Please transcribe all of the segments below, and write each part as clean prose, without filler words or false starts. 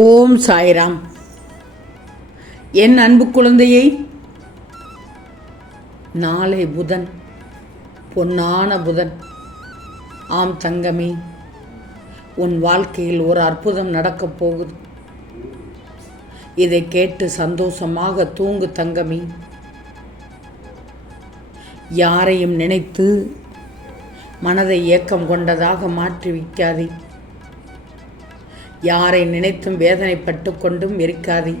ஓம் சாய்ராம். என் அன்பு குழந்தையை, நாளை புதன், பொன்னான புதன். ஆம் தங்கமே, உன் வாழ்க்கையில் ஒரு அற்புதம் நடக்கப் போகுது. இதை கேட்டு சந்தோஷமாக தூங்கு தங்கமே. யாரையும் நினைத்து மனதை ஏக்கம் கொண்டதாக மாற்றி வைக்காதே. யாரை நினைத்தும் வேதனைப்பட்டு கொண்டும் இருக்காதே.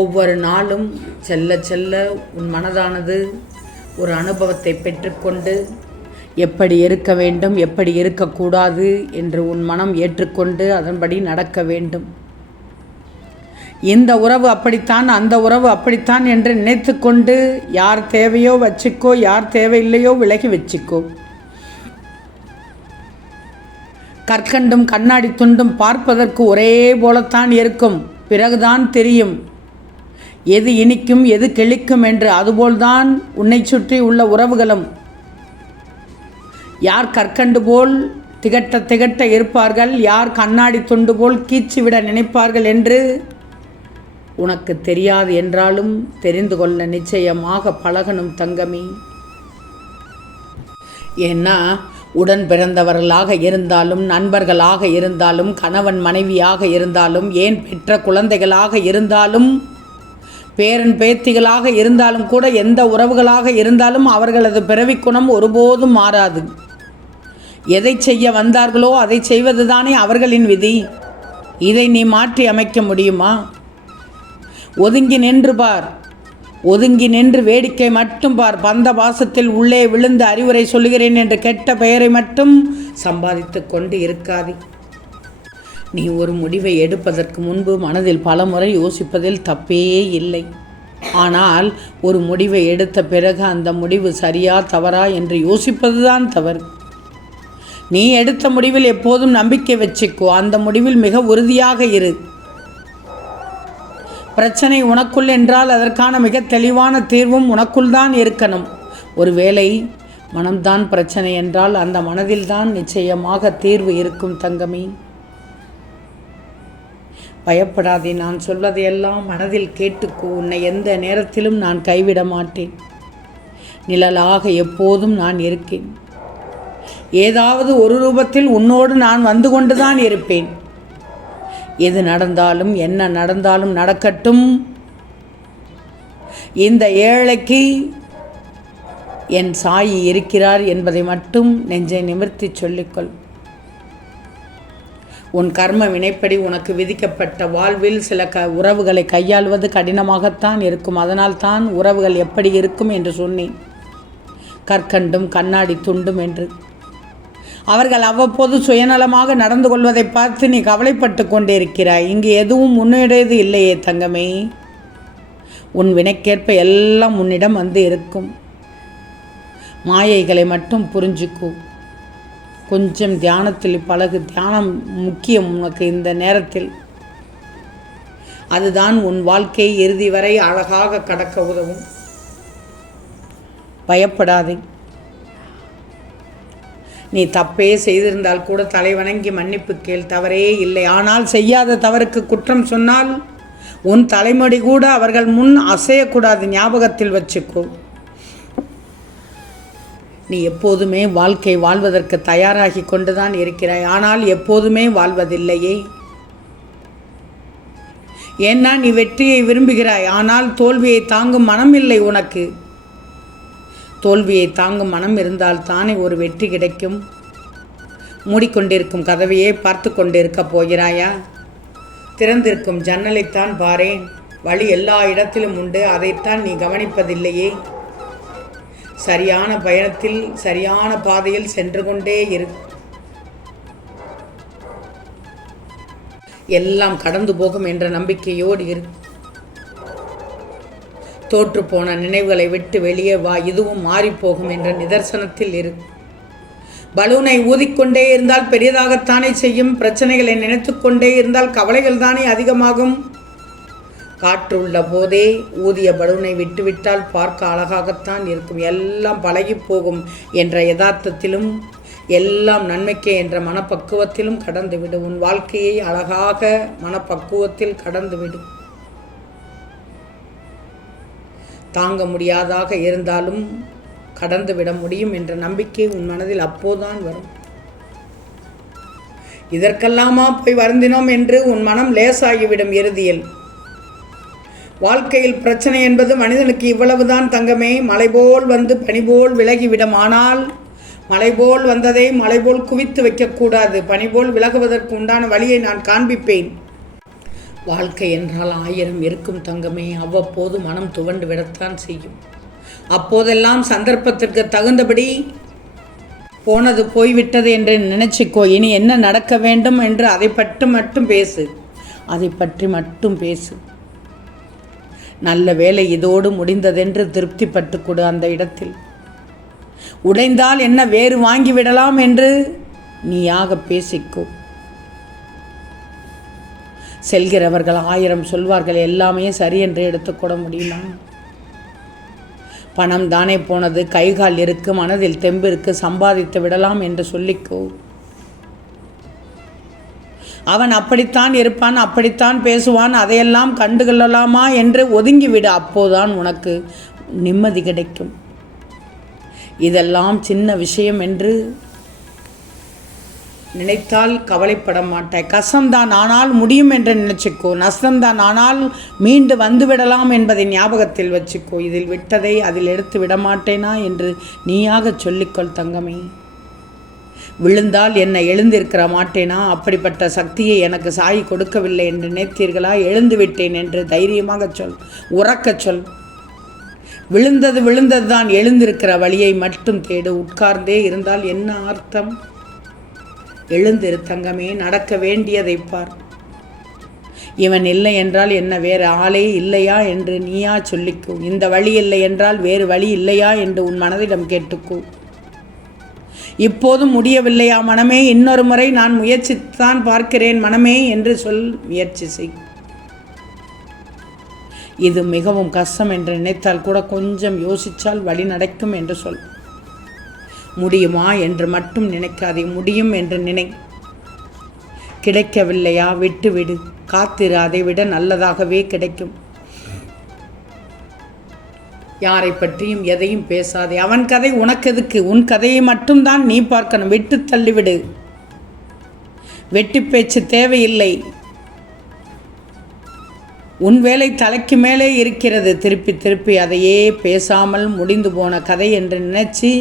ஒவ்வொரு நாளும் செல்ல செல்ல உன் மனதானது ஒரு அனுபவத்தை பெற்றுக்கொண்டு எப்படி இருக்க வேண்டும், எப்படி இருக்கக்கூடாது என்று உன் மனம் ஏற்றுக்கொண்டு அதன்படி நடக்க வேண்டும். இந்த உறவு அப்படித்தான், அந்த உறவு அப்படித்தான் என்று நினைத்து கொண்டு யார் தேவையோ வச்சுக்கோ, யார் தேவையில்லையோ விலகி வச்சுக்கோ. கற்கண்டும் கண்ணாடி துண்டும் பார்ப்பதற்கு ஒரே போலத்தான் இருக்கும். பிறகுதான் தெரியும் எது இனிக்கும் எது கிளிக்கும் என்று. அதுபோல்தான் உன்னை சுற்றி உள்ள உறவுகளும். யார் கற்கண்டு போல் திகட்ட திகட்ட இருப்பார்கள், யார் கண்ணாடி துண்டு போல் கீச்சிவிட நினைப்பார்கள் என்று உனக்கு தெரியாது என்றாலும் தெரிந்து கொள்ள நிச்சயமாக பழகணும் தங்கமே. ஏன்னா உடன் பிறந்தவர்களாக இருந்தாலும், நண்பர்களாக இருந்தாலும், கணவன் மனைவியாக இருந்தாலும், ஏன் பெற்ற குழந்தைகளாக இருந்தாலும், பேரன் பேத்திகளாக இருந்தாலும் கூட, எந்த உறவுகளாக இருந்தாலும் அவர்களது பிறவிக்குணம் ஒருபோதும் மாறாது. எதை செய்ய வந்தார்களோ அதை செய்வது தானே அவர்களின் விதி. இதை நீ மாற்றி அமைக்க முடியுமா? ஒதுங்கி நின்று பார். ஒதுங்கி நின்று வேடிக்கை மட்டும் பார். பந்த பாசத்தில் உள்ளே விழுந்து அறிவுரை சொல்லுகிறேன் என்று கெட்ட பெயரை மட்டும் சம்பாதித்து கொண்டு இருக்காதே. நீ ஒரு முடிவை எடுப்பதற்கு முன்பு மனதில் பல முறை யோசிப்பதில் தப்பே இல்லை. ஆனால் ஒரு முடிவை எடுத்த பிறகு அந்த முடிவு சரியா தவறா என்று யோசிப்பதுதான் தவறு. நீ எடுத்த முடிவில் எப்போதும் நம்பிக்கை வச்சுக்கோ. அந்த முடிவில் மிக உறுதியாக இரு. பிரச்சனை உனக்குள் என்றால் அதற்கான மிக தெளிவான தீர்வும் உனக்குள் தான் இருக்கணும். ஒருவேளை மனம்தான் பிரச்சனை என்றால் அந்த மனதில்தான் நிச்சயமாக தீர்வு இருக்கும் தங்கமே. பயப்படாதே. நான் சொல்வதையெல்லாம் மனதில் கேட்டுக்கோ. உன்னை எந்த நேரத்திலும் நான் கைவிட மாட்டேன். நிழலாக எப்போதும் நான் இருக்கேன். ஏதாவது ஒரு ரூபத்தில் உன்னோடு நான் வந்து கொண்டுதான் இருப்பேன். எது நடந்தாலும் என்ன நடந்தாலும் நடக்கட்டும். இந்த ஏழைக்கு என் சாயி இருக்கிறார் என்பதை மட்டும் நெஞ்சை நிமிர்த்தி சொல்லிக்கொள். உன் கர்ம வினைப்படி உனக்கு விதிக்கப்பட்ட வாழ்வில் சில உறவுகளை கையாள்வது கடினமாகத்தான் இருக்கும். அதனால்தான் உறவுகள் எப்படி இருக்கும் என்று சொன்னேன். கற்கண்டும் கண்ணாடி துண்டும் என்று. அவர்கள் அவ்வப்போது சுயநலமாக நடந்து கொள்வதை பார்த்து நீ கவலைப்பட்டு கொண்டிருக்கிறாய். இங்கு எதுவும் உன்னுடையது இல்லையே தங்கமே. உன் வினைக்கேற்ப எல்லாம் உன்னிடம் வந்து இருக்கும். மாயைகளை மட்டும் புரிஞ்சுக்கோ. கொஞ்சம் தியானத்தில் பழகு. தியானம் முக்கியம் உனக்கு இந்த நேரத்தில். அதுதான் உன் வாழ்க்கை இறுதி வரை அழகாக கடக்க உதவும். பயப்படாதே. நீ தப்பே செய்திருந்தால் கூட தலைவணங்கி மன்னிப்பு கேள். தவறே இல்லை. ஆனால் செய்யாத தவறுக்கு குற்றம் சொன்னால் உன் தலைமுடி கூட அவர்கள் முன் அசையக்கூடாது. ஞாபகத்தில் வச்சுக்கோ. நீ எப்போதுமே வாழ்க்கை வாழ்வதற்கு தயாராகி கொண்டுதான் இருக்கிறாய். ஆனால் எப்போதுமே வாழ்வதில்லையே. ஏன்னா நீ வெற்றியை விரும்புகிறாய். ஆனால் தோல்வியை தாங்கும் மனம் இல்லை உனக்கு. தோல்வியை தாங்கும் மனம் இருந்தால் தானே ஒரு வெற்றி கிடைக்கும். மூடிக்கொண்டிருக்கும் கதவையே பார்த்து கொண்டிருக்க போகிறாயா? திறந்திருக்கும் ஜன்னலைத்தான் பாரேன். வழி எல்லா இடத்திலும் உண்டு. அதைத்தான் நீ கவனிப்பதில்லையே. சரியான பயணத்தில் சரியான பாதையில் சென்று கொண்டே இரு. எல்லாம் கடந்து போகும் என்ற நம்பிக்கையோடு இரு. தோற்றுப்போன நினைவுகளை விட்டு வெளியே வா. இதுவும் மாறிப்போகும் என்ற நிதர்சனத்தில் இரு. பலூனை ஊதிக்கொண்டே இருந்தால் பெரியதாகத்தானே செய்யும். பிரச்சனைகளை நினைத்து கொண்டே இருந்தால் கவலைகள் தானே அதிகமாகும். காற்று உள்ள போதே ஊதிய பலூனை விட்டுவிட்டால் பார்க்க அழகாகத்தான் இருக்கும். எல்லாம் பழகி போகும் என்ற யதார்த்தத்திலும் எல்லாம் நன்மைக்கே என்ற மனப்பக்குவத்திலும் கடந்துவிடு. உன் வாழ்க்கையை அழகாக மனப்பக்குவத்தில் கடந்துவிடு. தாங்க முடியாதாக இருந்தாலும் கடந்துவிட முடியும் என்ற நம்பிக்கை உன் மனதில் அப்போதான் வரும். இதற்கெல்லாமா போய் வருந்தினோம் என்று உன் மனம் லேசாகிவிடும். இறுதியில் வாழ்க்கையில் பிரச்சனை என்பது மனிதனுக்கு இவ்வளவுதான் தங்கமே. மலை போல் வந்து பனி போல் விலகிவிடும். ஆனால் மலை போல் வந்ததை மலை போல் குவித்து வைக்கக்கூடாது. பனி போல் விலகுவதற்கு உண்டான வழியை நான் காண்பிப்பேன். வாழ்க்கை என்றால் 1000 இருக்கும் தங்கமே. அவ்வப்போது மனம் துவண்டு விடத்தான் செய்யும். அப்போதெல்லாம் சந்தர்ப்பத்திற்கு தகுந்தபடி போனது போய்விட்டது என்று நினைச்சிக்கோ. இனி என்ன நடக்க வேண்டும் என்று அதை பற்றி மட்டும் பேசு. அதை பற்றி மட்டும் பேசு. நல்ல வேலை இதோடு முடிந்ததென்று திருப்திப்பட்டு கொடு. அந்த இடத்தில் உடைந்தால் என்ன வேறு வாங்கிவிடலாம் என்று நீயாக பேசிக்கோ. செல்கிறவர்கள் 1000 சொல்வார்கள், எல்லாமே சரி என்று எடுத்துக்கூட முடியுமா? பணம் தானே போனது, கைகால் இருக்கு, மனதில் தெம்பு இருக்கு, சம்பாதித்து விடலாம் என்று சொல்லிக்கோ. அவன் அப்படித்தான் இருப்பான், அப்படித்தான் பேசுவான், அதையெல்லாம் கண்டுகொள்ளலாமா என்று ஒதுங்கிவிடு. அப்போதான் உனக்கு நிம்மதி கிடைக்கும். இதெல்லாம் சின்ன விஷயம் என்று நினைத்தால் கவலைப்பட மாட்டாய். கஷ்டம்தான், ஆனால் முடியும் என்று நினைச்சிக்கோ. நஷ்டம்தான், ஆனால் மீண்டு வந்துவிடலாம் என்பதை ஞாபகத்தில் வச்சுக்கோ. இதில் விட்டதை அதில் எடுத்து விடமாட்டேனா என்று நீயாக சொல்லிக்கொள் தங்கமே. விழுந்தால் என்ன எழுந்திருக்கிற மாட்டேனா? அப்படிப்பட்ட சக்தியை எனக்கு சாய் கொடுக்கவில்லை என்று நினைத்தீர்களா? எழுந்து விட்டேன் என்று தைரியமாக சொல், உறக்கச் சொல். விழுந்தது விழுந்தது தான். எழுந்திருக்கிற வழியை மட்டும் தேடு. உட்கார்ந்தே இருந்தால் என்ன அர்த்தம்? எழுந்திரு தங்கமே. நடக்க வேண்டியதை பார். இவன் இல்லை என்றால் என்ன, வேறு ஆளே இல்லையா என்று நீயா சொல்லிக்கோ. இந்த வழி இல்லை என்றால் வேறு வழி இல்லையா என்று உன் மனதிடம் கேட்டுக்கோ. இப்போதும் முடியவில்லையா மனமே? இன்னொரு முறை நான் முயற்சித்தான் பார்க்கிறேன் மனமே என்று சொல். முயற்சி செய். இது மிகவும் கஷ்டம் என்று நினைத்தால் கூட கொஞ்சம் யோசித்தால் வழி நடக்கும் என்று சொல். முடியுமா என்று மட்டும் நினைக்காதே, முடியும் என்று நினை. கிடைக்கவில்லையா? விட்டுவிடு, காத்திரு. அதை விட நல்லதாகவே கிடைக்கும். யாரை பற்றியும் எதையும் பேசாதே. அவன் கதை உனக்கு எதுக்கு? உன் கதையை மட்டும்தான் நீ பார்க்கணும். விட்டு தள்ளிவிடு. வெட்டி பேச்சு தேவையில்லை. உன் வேலை தலைக்கு மேலே இருக்கிறது. திருப்பி திருப்பி அதையே பேசாமல் முடிந்து போன கதை என்று நினைச்சு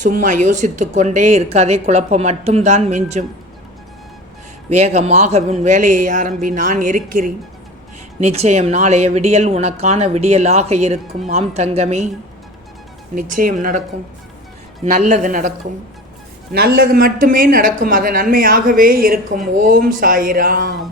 சும்மா யோசித்து கொண்டே இருக்காதே. குழப்பம் மட்டும்தான் மிஞ்சும். வேகமாக உன் வேலையை ஆரம்பி. நான் இருக்கிறேன். நிச்சயம் நாளைய விடியல் உனக்கான விடியலாக இருக்கும். ஆம் தங்கமே, நிச்சயம் நடக்கும். நல்லது நடக்கும். நல்லது மட்டுமே நடக்கும். அது நன்மையாகவே இருக்கும். ஓம் சாயிராம்.